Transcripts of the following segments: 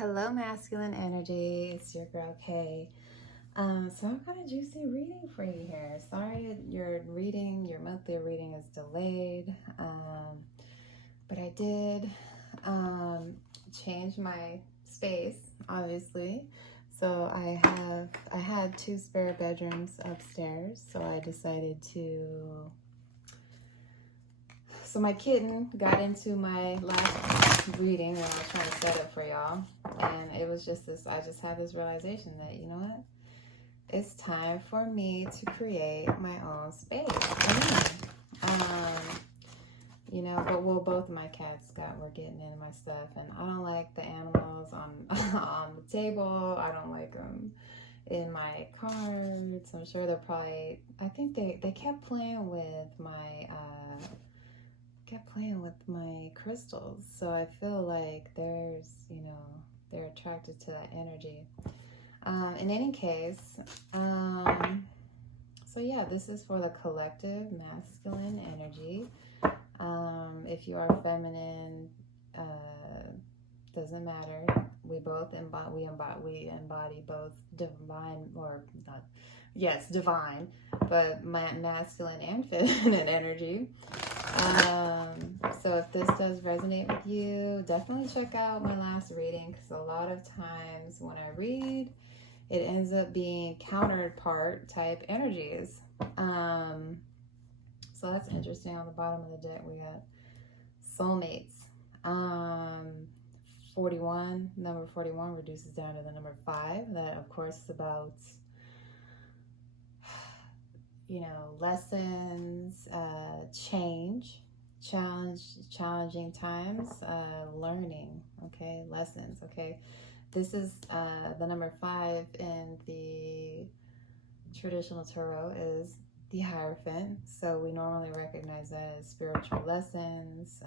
Hello, masculine energy. It's your girl Kay. So I've got a juicy reading for you here. Sorry, your monthly reading is delayed. But I did change my space, obviously. So I had 2 spare bedrooms upstairs. So I decided to. So my kitten got into my last reading when I was trying to set up for y'all. And it was just this, I just had this realization that, you know what? It's time for me to create my own space. But both of my cats were getting into my stuff, and I don't like the animals on on the table. I don't like them in my cards. I'm sure they're probably, I think they kept playing with my crystals, so I feel like they're attracted to that energy. In any case, so yeah, this is for the collective masculine energy. If you are feminine, doesn't matter. We embody both divine, or not, yes, divine, but masculine and feminine energy. So if this does resonate with you, definitely check out my last reading, because a lot of times when I read, it ends up being counterpart type energies. So that's interesting. On the bottom of the deck, we got soulmates. 41, number 41 reduces down to the number 5. That, of course, is about, lessons, challenging times, learning, okay, lessons, okay. This is the number 5 in the traditional tarot is the Hierophant. So we normally recognize that as spiritual lessons,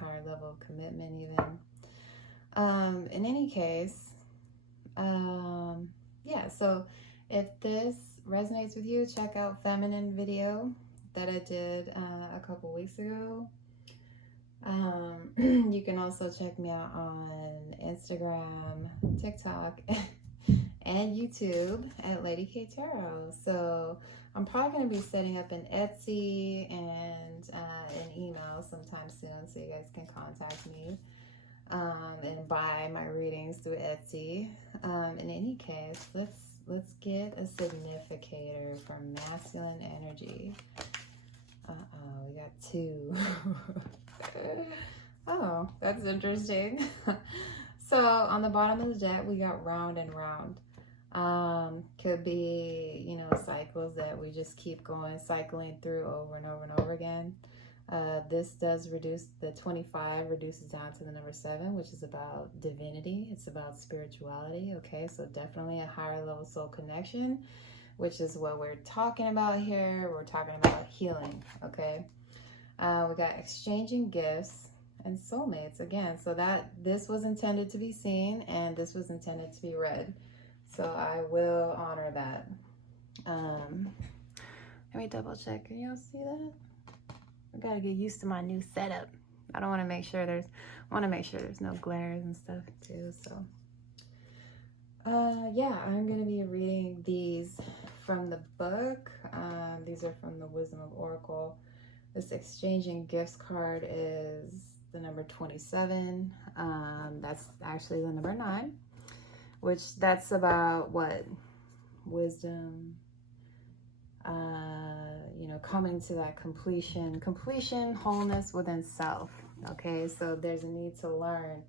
higher level of commitment even. In any case, so if this resonates with you, check out feminine video that I did a couple weeks ago. You can also check me out on Instagram, TikTok, and YouTube at Lady K Tarot. So I'm probably going to be setting up an Etsy and an email sometime soon, so you guys can contact me and buy my readings through Etsy. In any case, let's get a significator for masculine energy. We got 2. Oh, that's interesting. So on the bottom of the deck, we got round and round. Could be, cycles that we just keep cycling through over and over and over again. This does reduce, the 25 reduces down to the number 7, which is about divinity. It's about spirituality, okay? So definitely a higher level soul connection, which is what we're talking about here. We're talking about healing, okay? We got exchanging gifts and soulmates again. So this was intended to be seen, and this was intended to be read. So I will honor that. Let me double check. Can y'all see that? I gotta get used to my new setup. I want to make sure there's no glares and stuff too. So I'm gonna be reading these from the book. These are from the Wisdom of Oracle. This exchanging gifts card is the number 27. That's actually the number 9, which that's about what? Wisdom, coming to that completion, wholeness within self. Okay, so there's a need to learn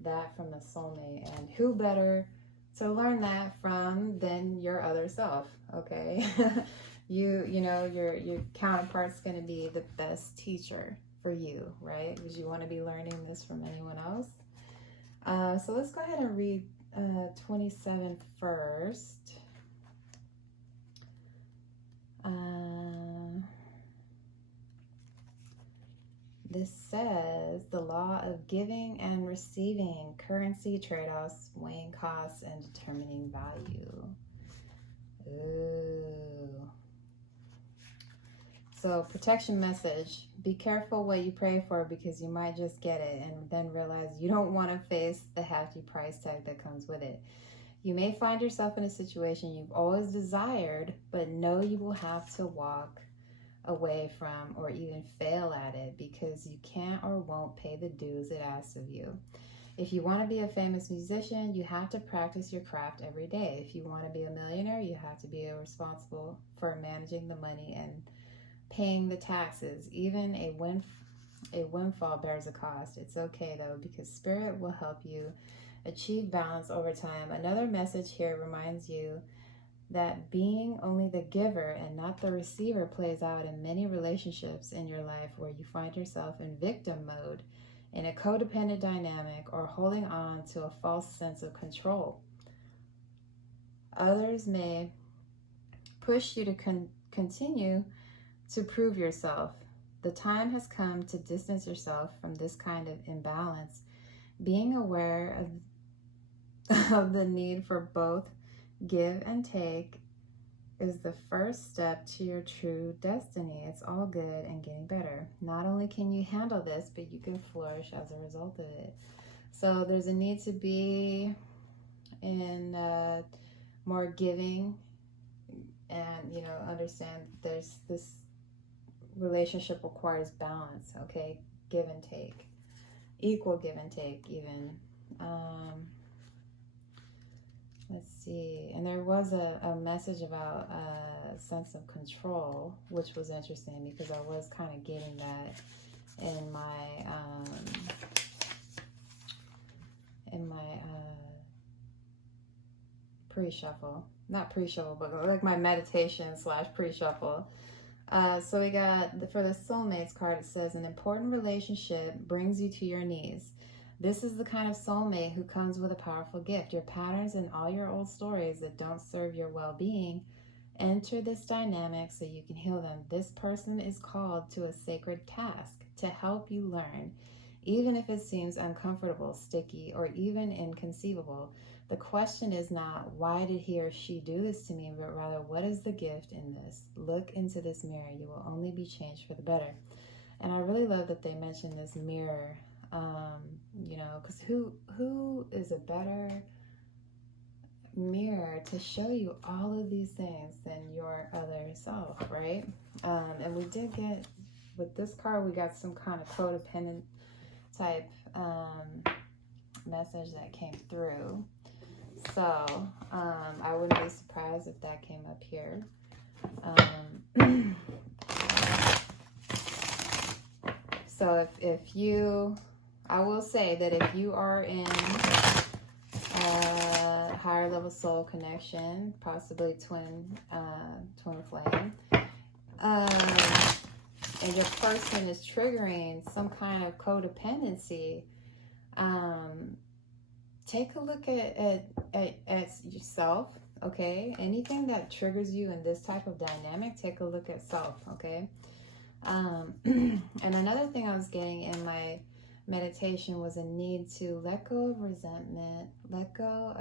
that from the soulmate, and who better to learn that from than your other self, okay? your counterpart's going to be the best teacher for you, right? Because you want to be learning this from anyone else. So let's go ahead and read 27 first. This says the law of giving and receiving, currency trade-offs, weighing costs, and determining value. Ooh. So protection message, be careful what you pray for because you might just get it and then realize you don't want to face the hefty price tag that comes with it. You may find yourself in a situation you've always desired, but know you will have to walk away from or even fail at it because you can't or won't pay the dues it asks of you. If you want to be a famous musician, you have to practice your craft every day. If you want to be a millionaire, you have to be responsible for managing the money and paying the taxes. Even a windfall bears a cost. It's okay though, because spirit will help you achieve balance over time. Another message here reminds you that being only the giver and not the receiver plays out in many relationships in your life where you find yourself in victim mode, in a codependent dynamic, or holding on to a false sense of control. Others may push you to continue to prove yourself. The time has come to distance yourself from this kind of imbalance. Being aware of the need for both give and take is the first step to your true destiny. It's all good and getting better. Not only can you handle this, but you can flourish as a result of it. So there's a need to be in more giving, and understand there's this relationship requires balance. Okay, give and take, equal give and take even. Let's see. And there was a message about a sense of control, which was interesting because I was kind of getting that in my pre-shuffle. Not pre-shuffle, but like my meditation / pre-shuffle. So we got, for the soulmates card, it says, an important relationship brings you to your knees. This is the kind of soulmate who comes with a powerful gift. Your patterns and all your old stories that don't serve your well-being, enter this dynamic so you can heal them. This person is called to a sacred task to help you learn, even if it seems uncomfortable, sticky, or even inconceivable. The question is not, why did he or she do this to me, but rather, what is the gift in this? Look into this mirror. You will only be changed for the better. And I really love that they mentioned this mirror. Because who is a better mirror to show you all of these things than your other self, right? And we did get, with this card, we got some kind of codependent type message that came through. So I wouldn't be surprised if that came up here. So if you, I will say that if you are in a higher level soul connection, possibly twin flame, and your person is triggering some kind of codependency, take a look at yourself, okay? Anything that triggers you in this type of dynamic, take a look at self, okay? And another thing I was getting in my meditation was a need to let go of resentment, let go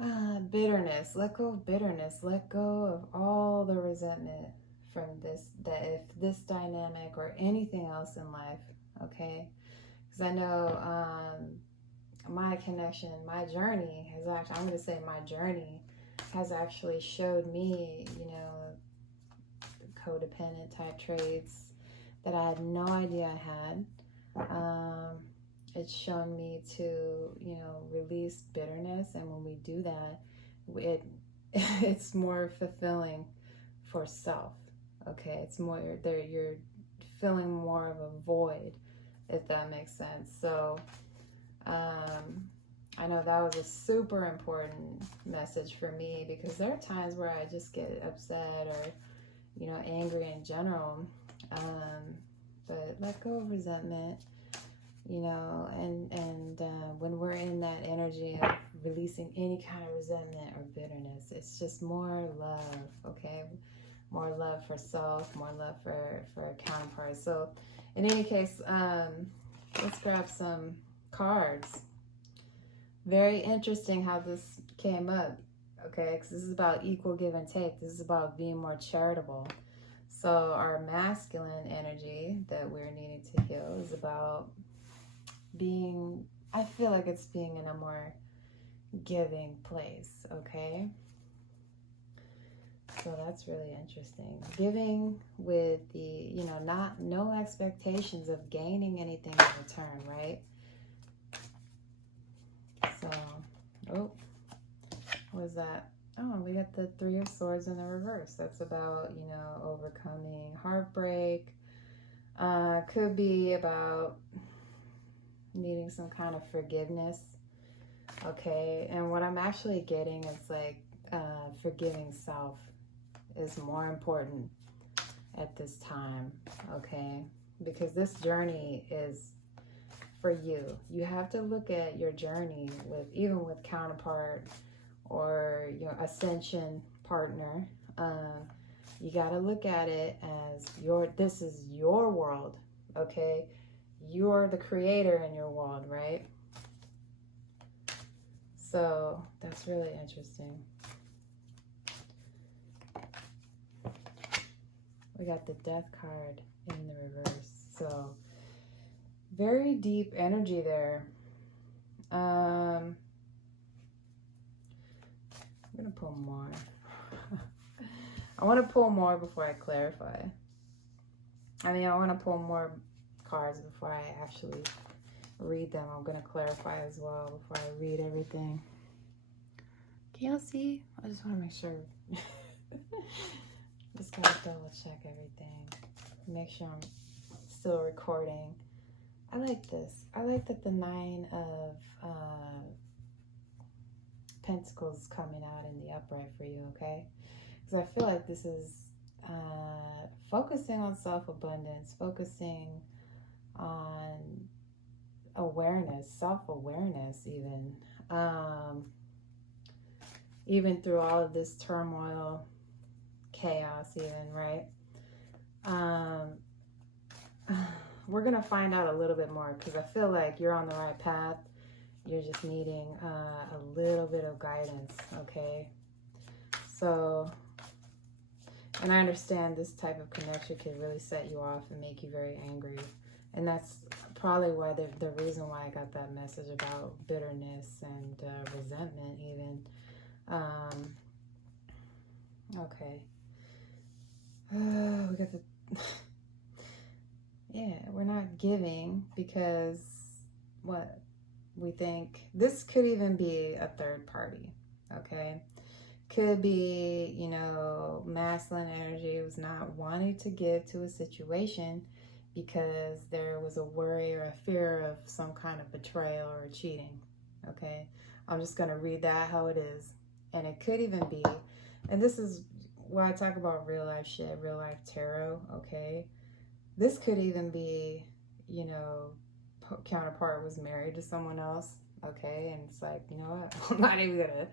of bitterness, let go of all the resentment from this dynamic or anything else in life, okay? Because I know my connection, my journey has actually, I'm going to say my journey has actually showed me, codependent type traits that I had no idea I had. It's shown me to, release bitterness, and when we do that, it's more fulfilling for self. Okay, it's more you're filling more of a void, if that makes sense. So I know that was a super important message for me, because there are times where I just get upset or angry in general, but let go of resentment, and when we're in that energy of releasing any kind of resentment or bitterness, it's just more love, okay? More love for self, more love for counterparts. So in any case, let's grab some cards. Very interesting how this came up. okay? Because this is about equal give and take. This is about being more charitable. So our masculine energy that we're needing to heal is about being, I feel like it's being in a more giving place, okay? So that's really interesting. Giving with the, you know, no expectations of gaining anything in return, right? So, oh, what was that? Oh, we got the Three of Swords in the reverse. That's about, you know, overcoming heartbreak. Could be about needing some kind of forgiveness. Okay, and what I'm actually getting is like forgiving self is more important at this time, okay? Because this journey is for you. You have to look at your journey with, even with counterpart or your ascension partner. You got to look at it as this is your world, okay? You're the creator in your world, right? So that's really interesting. We got the Death card in the reverse. So very deep energy there. I'm going to pull more. I want to pull more before I clarify. I mean, I want to pull more cards before I actually read them. I'm going to clarify as well before I read everything. Can y'all see? I just want to make sure. Just got to double check everything. Make sure I'm still recording. I like this. I like that the Nine of Pentacles coming out in the upright for you, okay? Because I feel like this is focusing on self-abundance, focusing on awareness, self-awareness even. Even through all of this turmoil, chaos even, right? We're going to find out a little bit more because I feel like you're on the right path. You're just needing a little bit of guidance, okay? So, and I understand this type of connection can really set you off and make you very angry. And that's probably why the reason why I got that message about bitterness and resentment even. Okay. We got the... yeah, we're not giving because what? We think this could even be a third party, okay? Could be, you know, masculine energy was not wanting to give to a situation because there was a worry or a fear of some kind of betrayal or cheating, okay? I'm just going to read that how it is. And it could even be, and this is why I talk about real life shit, real life tarot, okay? This could even be, you know, counterpart was married to someone else, okay? And it's like, you know what? I'm not even gonna,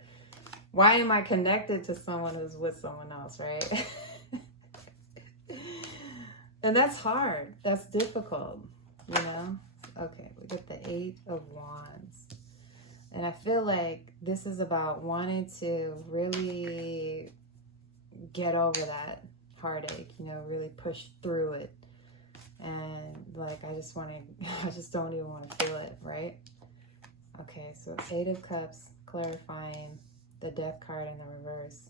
why am I connected to someone who's with someone else, right? And that's hard. That's difficult, you know? Okay, we got the Eight of Wands. And I feel like this is about wanting to really get over that heartache, you know, really push through it. And like, I just don't even want to feel it, right? Okay, so Eight of Cups, clarifying the Death card in the reverse.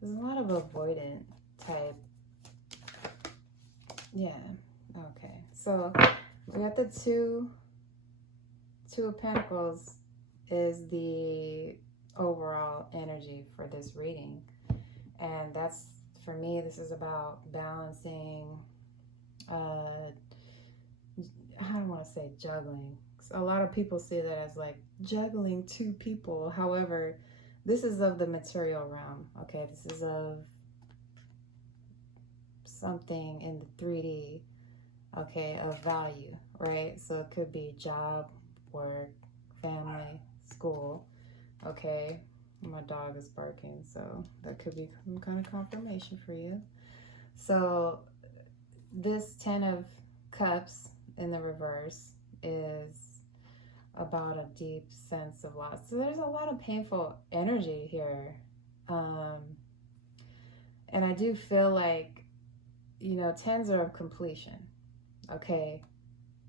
There's a lot of avoidant type. Yeah, okay. So we got the Two of Pentacles is the overall energy for this reading. And that's, for me, this is about balancing, I don't want to say juggling. A lot of people see that as like juggling two people. However, this is of the material realm, okay? This is of something in the 3D, okay, of value, right? So it could be job, work, family, school, okay? My dog is barking, so that could be some kind of confirmation for you. So this 10 of Cups in the reverse is about a deep sense of loss. So there's a lot of painful energy here. And I do feel like, you know, tens are of completion. Okay.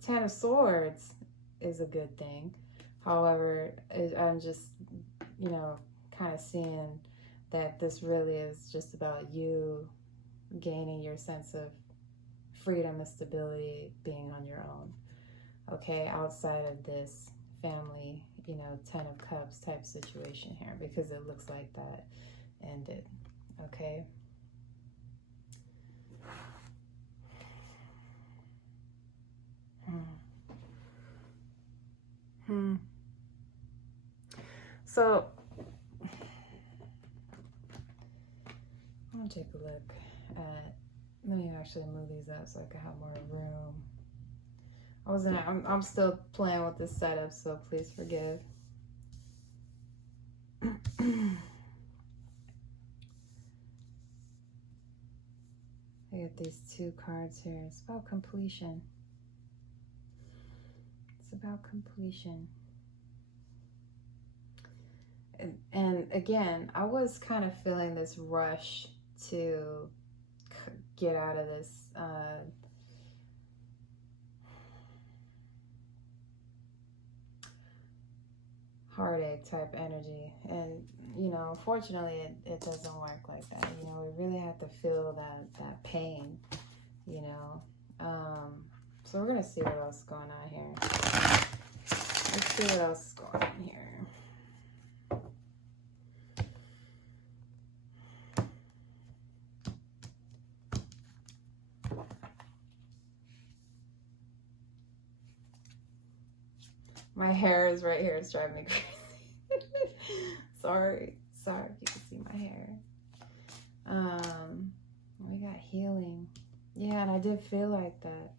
10 of Swords is a good thing. However, I'm just, you know, kind of seeing that this really is just about you gaining your sense of freedom and stability being on your own. Okay, outside of this family, you know, 10 of Cups type situation here, because it looks like that ended. Okay. So I'm gonna take a look at, let me actually move these up so I can have more room. I'm still playing with this setup, so please forgive. I get these 2 cards here. It's about completion. It's about completion. And again, I was kind of feeling this rush to get out of this heartache type energy. And, you know, unfortunately, it doesn't work like that. You know, we really have to feel that pain, you know. So we're going to see what else is going on here. Let's see what else is going on here. My hair is right here. It's driving me crazy. Sorry. You can see my hair. We got healing. Yeah, and I did feel like that.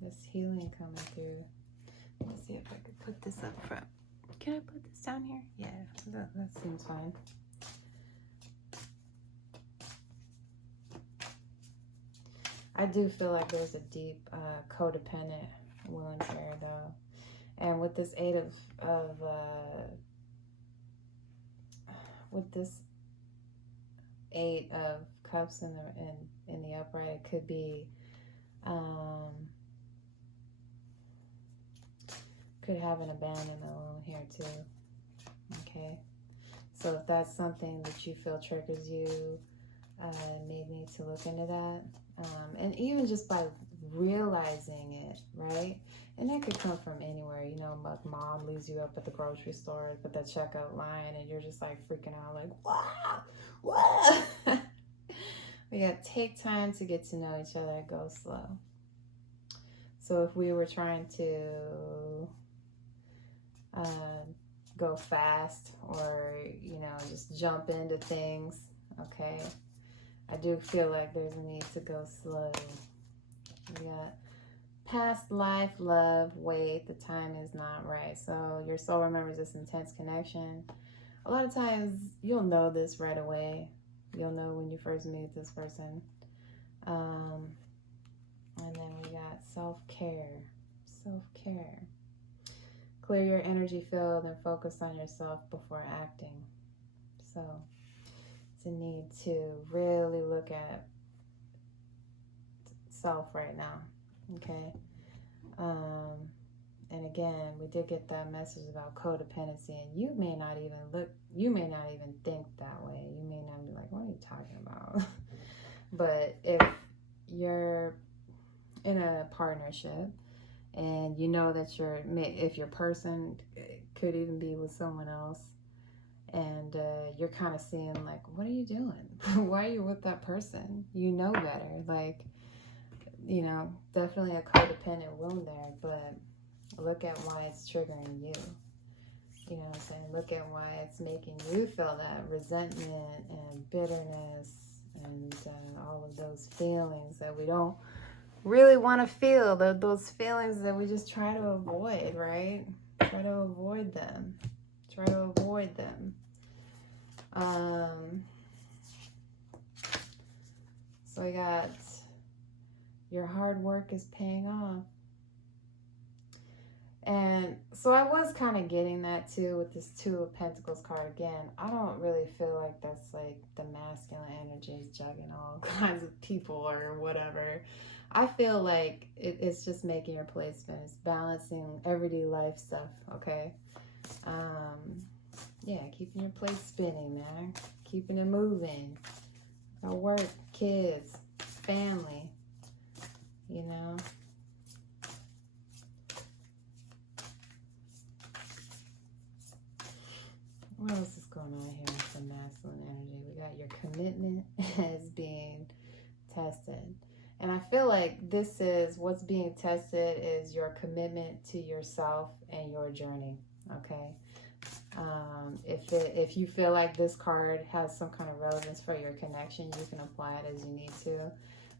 This healing coming through. Let's see if I could put this up front. Can I put this down here? Yeah, that seems fine. I do feel like there's a deep codependent wound here, though. And with this with this 8 of Cups in the upright, it could be could have an abandonment wound here too. Okay, so if that's something that you feel triggers you, may need to look into that. And even just by realizing it, right? And that could come from anywhere. You know, like mom leaves you up at the grocery store at the checkout line, and you're just like freaking out, like, wow. We gotta take time to get to know each other. Go slow. So if we were trying to go fast, or, you know, just jump into things, okay, I do feel like there's a need to go slow. We got past life, love, wait, the time is not right. So your soul remembers this intense connection. A lot of times you'll know this right away. You'll know when you first meet this person. And then we got self-care. Self-care. Clear your energy field and focus on yourself before acting. So it's a need to really look at self right now. Okay. And again, we did get that message about codependency, and you may not even think that way. You may not be like, what are you talking about? But if you're in a partnership and you know that if your person could even be with someone else, and you're kind of seeing like, what are you doing? Why are you with that person? You know better. Like, you know, definitely a codependent wound there, but look at why it's triggering you. You know what I'm saying? Look at why it's making you feel that resentment and bitterness and all of those feelings that we don't really want to feel. Those feelings that we just try to avoid, right? Try to avoid them. So we got, your hard work is paying off. And so I was kind of getting that too with this Two of Pentacles card again. I don't really feel like that's like the masculine energies jugging all kinds of people or whatever. I feel like it's just making your placement. It's balancing everyday life stuff, okay? Yeah, keeping your plate spinning, man. Keeping it moving. Got work, kids, family, you know? What else is going on here with the masculine energy? We got your commitment as being tested. And I feel like this is what's being tested is your commitment to yourself and your journey, okay? If you feel like this card has some kind of relevance for your connection, you can apply it as you need to.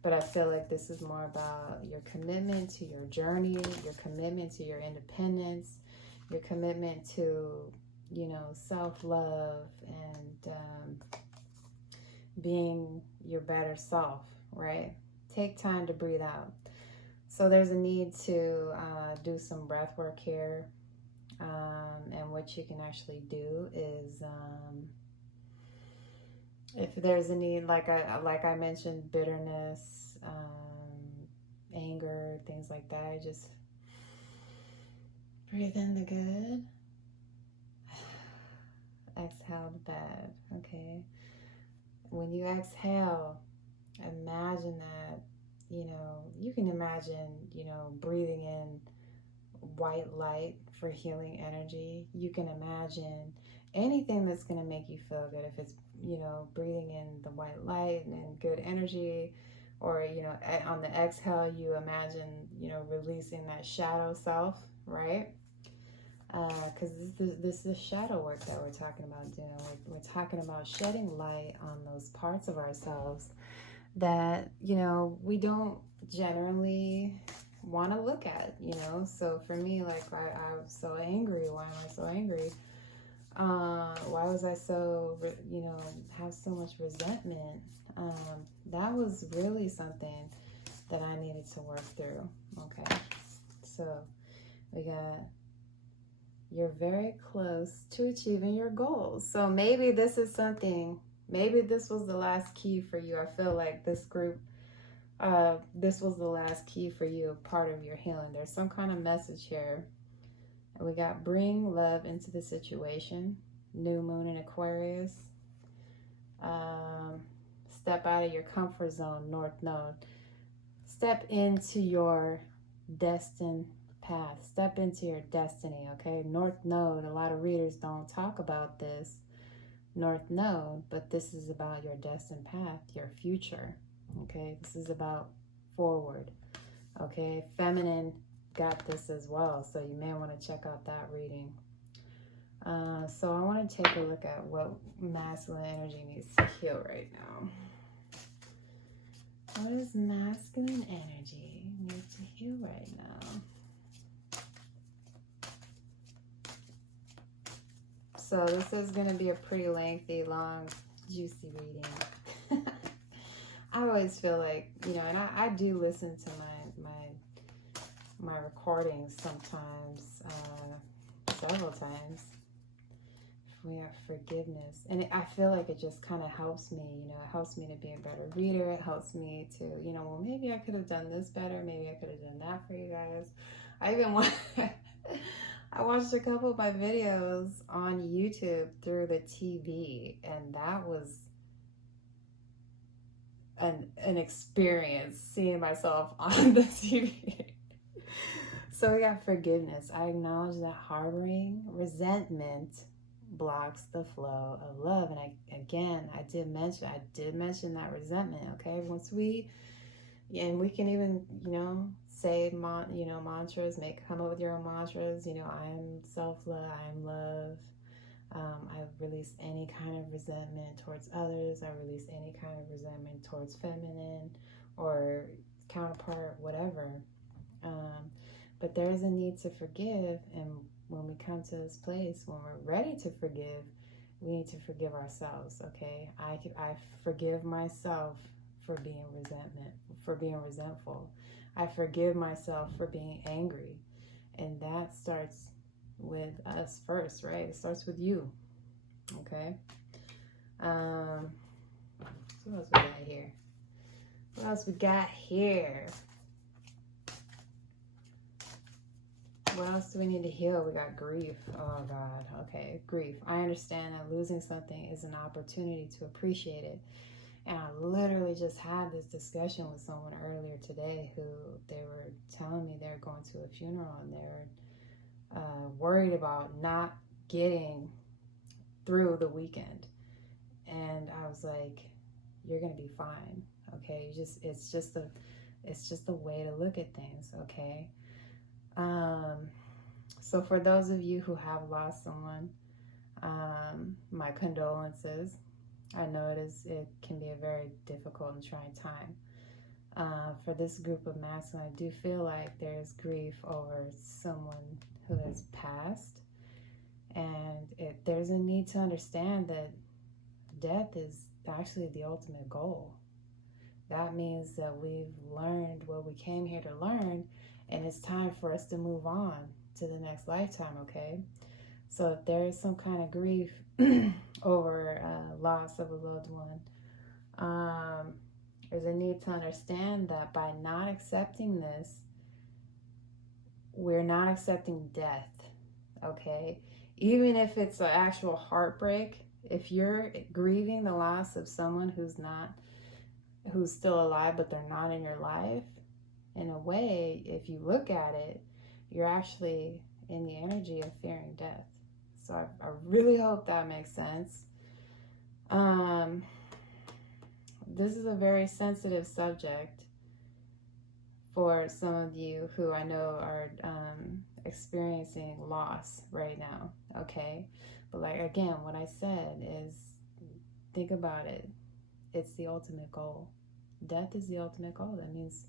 But I feel like this is more about your commitment to your journey, your commitment to your independence, your commitment to, you know, self-love and being your better self, right? Take time to breathe out. So there's a need to do some breath work here. And what you can actually do is, if there's a need, like I mentioned, bitterness, anger, things like that, just breathe in the good, exhale the bad, okay? When you exhale, imagine that, you know, you can imagine, you know, breathing in white light for healing energy. You can imagine anything that's going to make you feel good. If it's, you know, breathing in the white light and good energy, or, you know, on the exhale, you imagine, you know, releasing that shadow self, right? Because this is shadow work that we're talking about doing. We're talking about shedding light on those parts of ourselves that, you know, we don't generally want to look at, you know. So for me, like, I was so angry. Why am I so angry? Why was I so, you know, have so much resentment? That was really something that I needed to work through. Okay, so we got, you're very close to achieving your goals. So maybe this is something, maybe this was the last key for you. I feel like this group, this was the last key for you, part of your healing. There's some kind of message here. And we got bring love into the situation. New moon in Aquarius. Step out of your comfort zone, North Node. Step into your destined path. Step into your destiny, okay? North Node, a lot of readers don't talk about this, North Node, but this is about your destined path, your future, okay? This is about forward, okay? Feminine got this as well, so you may want to check out that reading. So I want to take a look at what masculine energy needs to heal right now. What does masculine energy need to heal right now? So this is going to be a pretty lengthy, long, juicy reading. I always feel like, you know, and I do listen to my recordings sometimes, several times. We have forgiveness, and I feel like it just kind of helps me, you know, it helps me to be a better reader. It helps me to, you know, well, maybe I could have done this better, maybe I could have done that for you guys. I even want I watched a couple of my videos on YouTube through the TV, and that was an experience, seeing myself on the TV. So we got forgiveness. I acknowledge that harboring resentment blocks the flow of love. And I did mention that resentment, okay? Once we can even, you know, say mantras, come up with your own mantras, you know, I am self-love, I am love. I release any kind of resentment towards others. I release any kind of resentment towards feminine or counterpart, whatever. But there is a need to forgive, and when we come to this place, when we're ready to forgive, we need to forgive ourselves, okay? I forgive myself for being resentful. I forgive myself for being angry. And that starts with us first, right? It starts with you. Okay. So what else we got here? What else we got here? What else do we need to heal? We got grief. Oh God. Okay, grief. I understand that losing something is an opportunity to appreciate it. And I literally just had this discussion with someone earlier today who they were telling me they're going to a funeral and they're worried about not getting through the weekend. And I was like, you're gonna be fine. Okay, it's just a way to look at things. Okay. So for those of you who have lost someone, my condolences. I know it can be a very difficult and trying time. For this group of masculine, I do feel like there's grief over someone who has passed, and there's a need to understand that death is actually the ultimate goal. That means that we've learned what we came here to learn, and it's time for us to move on to the next lifetime, okay? So if there is some kind of grief over loss of a loved one, there's a need to understand that by not accepting this, we're not accepting death, okay? Even if it's an actual heartbreak, if you're grieving the loss of someone who's still alive but they're not in your life, in a way, if you look at it, you're actually in the energy of fearing death. So I really hope that makes sense. This is a very sensitive subject for some of you who I know are experiencing loss right now, okay? But like, again, what I said is, think about it. It's the ultimate goal. Death is the ultimate goal. That means,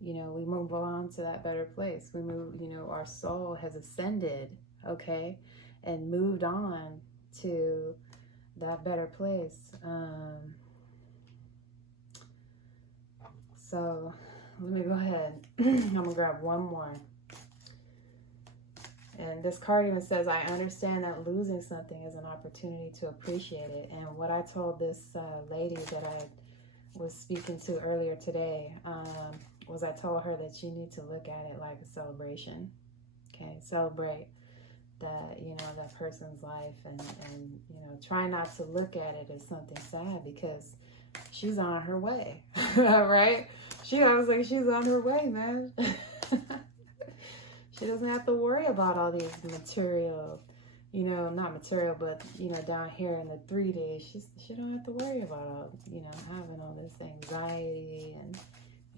we move on to that better place. We move, our soul has ascended, okay, and moved on to that better place. So let me go ahead. I'm gonna grab one more. And this card even says, I understand that losing something is an opportunity to appreciate it. And what I told this lady that I was speaking to earlier today was I told her that you need to look at it like a celebration. Okay, celebrate that, that person's life, and try not to look at it as something sad, because she's on her way. Right? I was like, she's on her way, man. She doesn't have to worry about all these material, not material, but down here in the 3D, she don't have to worry about all, having all this anxiety and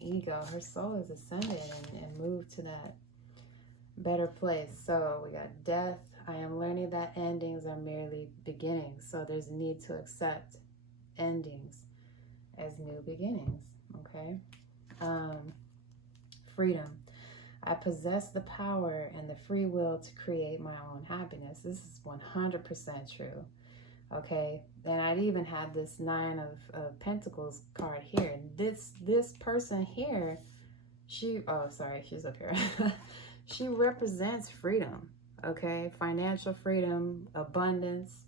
ego. Her soul is ascended and moved to that better place. So we got death. I am learning that endings are merely beginnings. So there's a need to accept endings as new beginnings. Okay. Freedom. I possess the power and the free will to create my own happiness. This is 100% true. Okay. And I'd even had this 9 of Pentacles card here. This person here, she's up here. She represents freedom, okay? Financial freedom, abundance,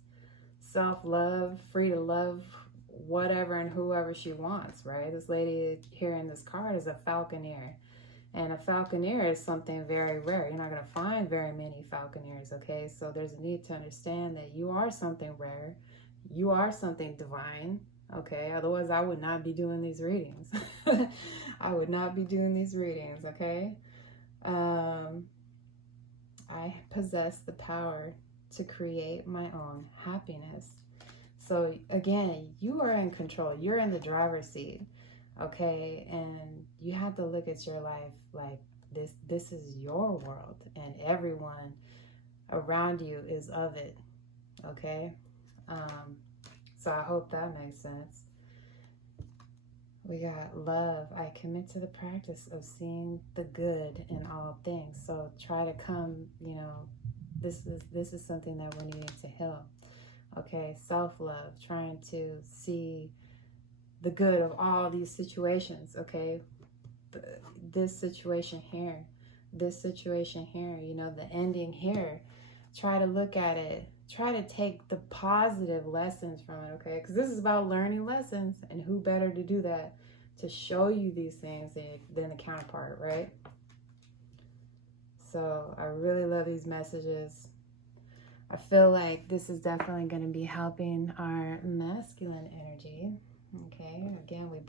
self-love, free to love whatever and whoever she wants, right? This lady here in this card is a falconer. And a falconer is something very rare. You're not going to find very many falconers, okay? So there's a need to understand that you are something rare. You are something divine, okay? Otherwise, I would not be doing these readings. I would not be doing these readings, okay? I possess the power to create my own happiness. So again, you are in control. You're in the driver's seat, okay? And you have to look at your life like this is your world, and everyone around you is of it, okay? So I hope that makes sense. We got love. I commit to the practice of seeing the good in all things. So try to come, this is something that we're needing to heal. Okay, self-love, trying to see the good of all these situations, okay? This situation here, this situation here, you know, the ending here. Try to look at it. Try to take the positive lessons from it, okay? Because this is about learning lessons, and who better to do that, to show you these things than the counterpart, right? So I really love these messages. I feel like this is definitely going to be helping our masculine energy, okay? Again, we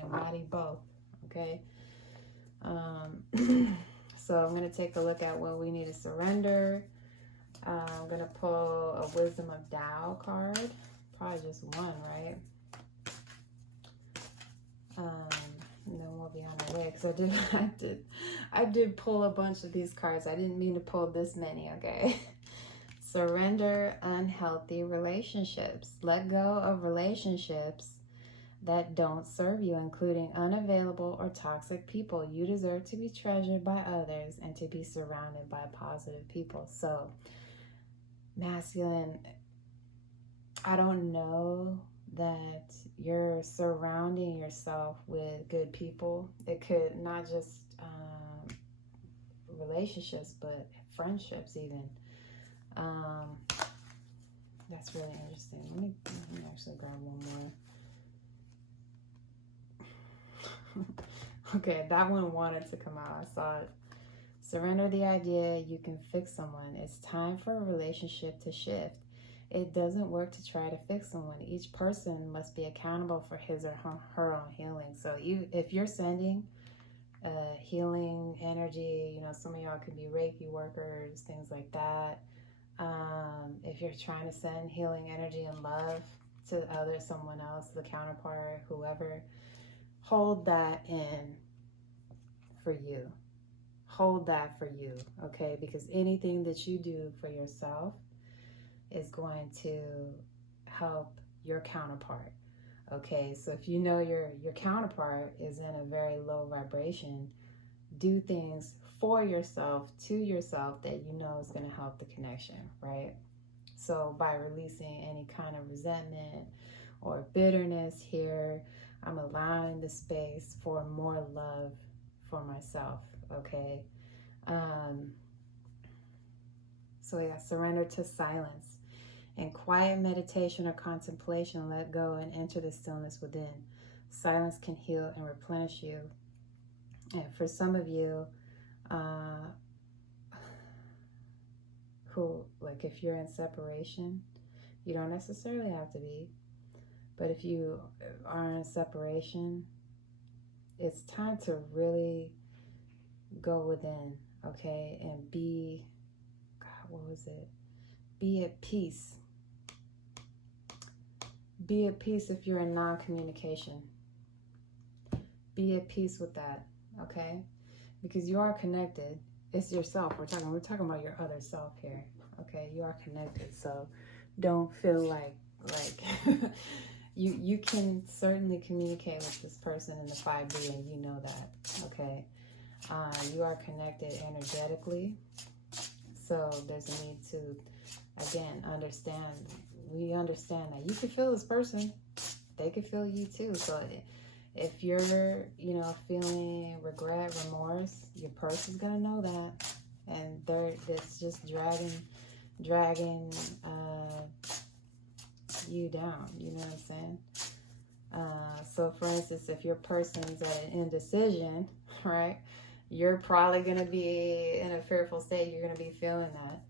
embody both, okay? So I'm going to take a look at what we need to surrender. I'm going to pull a Wisdom of Tao card. Probably just one, right? And then we'll be on our way, because I did pull a bunch of these cards. I didn't mean to pull this many, okay? Surrender unhealthy relationships. Let go of relationships that don't serve you, including unavailable or toxic people. You deserve to be treasured by others and to be surrounded by positive people. So, masculine, I don't know that you're surrounding yourself with good people. It could not just relationships, but friendships even. That's really interesting. Let me actually grab one more. Okay, that one wanted to come out. I saw it. Surrender the idea you can fix someone. It's time for a relationship to shift. It doesn't work to try to fix someone. Each person must be accountable for his or her own healing. So if you're sending healing energy, you know, some of y'all could be Reiki workers, things like that. If you're trying to send healing energy and love to someone else, the counterpart, whoever, hold that in for you. Hold that for you, okay? Because anything that you do for yourself is going to help your counterpart, okay? So if you know your counterpart is in a very low vibration, do things for yourself, to yourself, that you know is going to help the connection, right? So by releasing any kind of resentment or bitterness here, I'm allowing the space for more love for myself, okay? So yeah, surrender to silence. In quiet meditation or contemplation, let go and enter the stillness within. Silence can heal and replenish you. And for some of you, who, like, if you're in separation, you don't necessarily have to be, but if you are in separation, it's time to really go within, okay, and be, be at peace. Be at peace if you're in non-communication. Be at peace with that, okay? Because you are connected. It's yourself. We're talking about your other self here, okay? You are connected, so don't feel like you can certainly communicate with this person in the 5D, and you know that, okay? You are connected energetically, so there's a need to, again, understand. We understand that you can feel this person, they can feel you too. So if you're, you know, feeling regret, remorse, your person's gonna know that, and it's just dragging you down. You know what I'm saying? So for instance, if your person's at an indecision, right, you're probably gonna be in a fearful state. You're gonna be feeling that.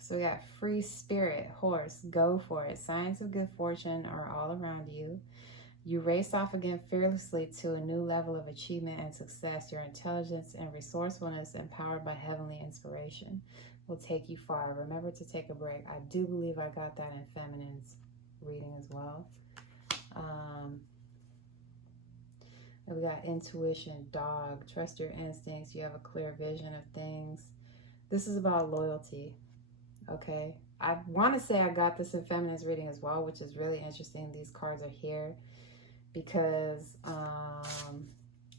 So we got free spirit, horse, go for it. Signs of good fortune are all around you. You race off again fearlessly to a new level of achievement and success. Your intelligence and resourcefulness, empowered by heavenly inspiration, will take you far. Remember to take a break. I do believe I got that in Feminine's reading as well. And we got intuition, dog, trust your instincts. You have a clear vision of things. This is about loyalty, okay? I want to say I got this in Feminine's reading as well, which is really interesting. These cards are here because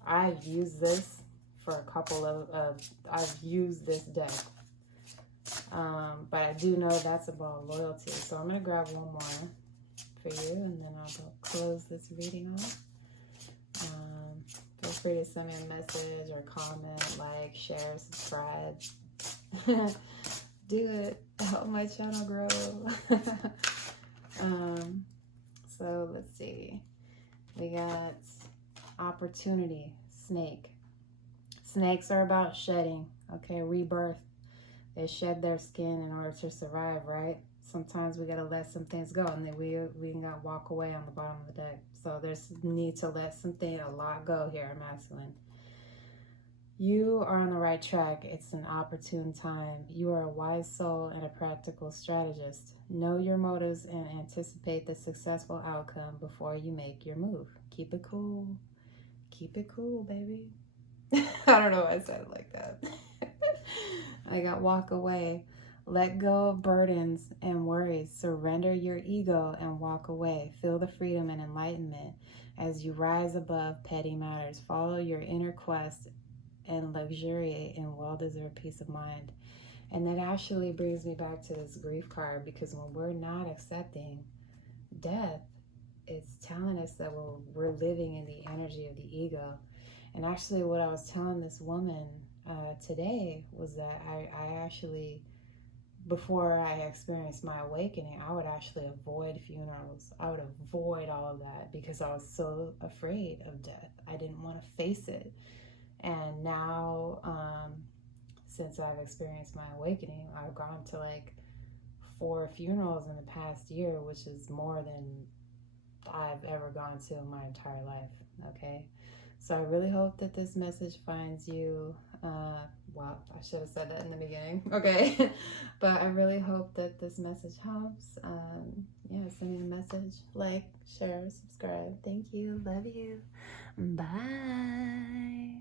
I've used this for a couple of, I've used this deck. But I do know that's about loyalty. So I'm going to grab one more for you, and then I'll go close this reading off. For free to send me a message or comment, like, share, subscribe. Do it. Help my channel grow. So let's see. We got opportunity, snake. Snakes are about shedding, okay, rebirth. They shed their skin in order to survive, right? Sometimes we gotta let some things go, and then we gotta walk away on the bottom of the deck. So there's need to let a lot go here, masculine. You are on the right track. It's an opportune time. You are a wise soul and a practical strategist. Know your motives and anticipate the successful outcome before you make your move. Keep it cool. Keep it cool, baby. I don't know why I said it like that. I got walk away. Let go of burdens and worries. Surrender your ego and walk away. Feel the freedom and enlightenment as you rise above petty matters. Follow your inner quest and luxuriate in well-deserved peace of mind. And that actually brings me back to this grief card, because when we're not accepting death, it's telling us that we're living in the energy of the ego. And actually what I was telling this woman today was that I actually, before I experienced my awakening, I would actually avoid funerals. I would avoid all of that because I was so afraid of death. I didn't want to face it. And now, since I've experienced my awakening, I've gone to like 4 funerals in the past year, which is more than I've ever gone to in my entire life, okay? So I really hope that this message finds you, well, I should have said that in the beginning, okay? But I really hope that this message helps. Yeah, send me a message, like, share, subscribe. Thank you, love you, bye.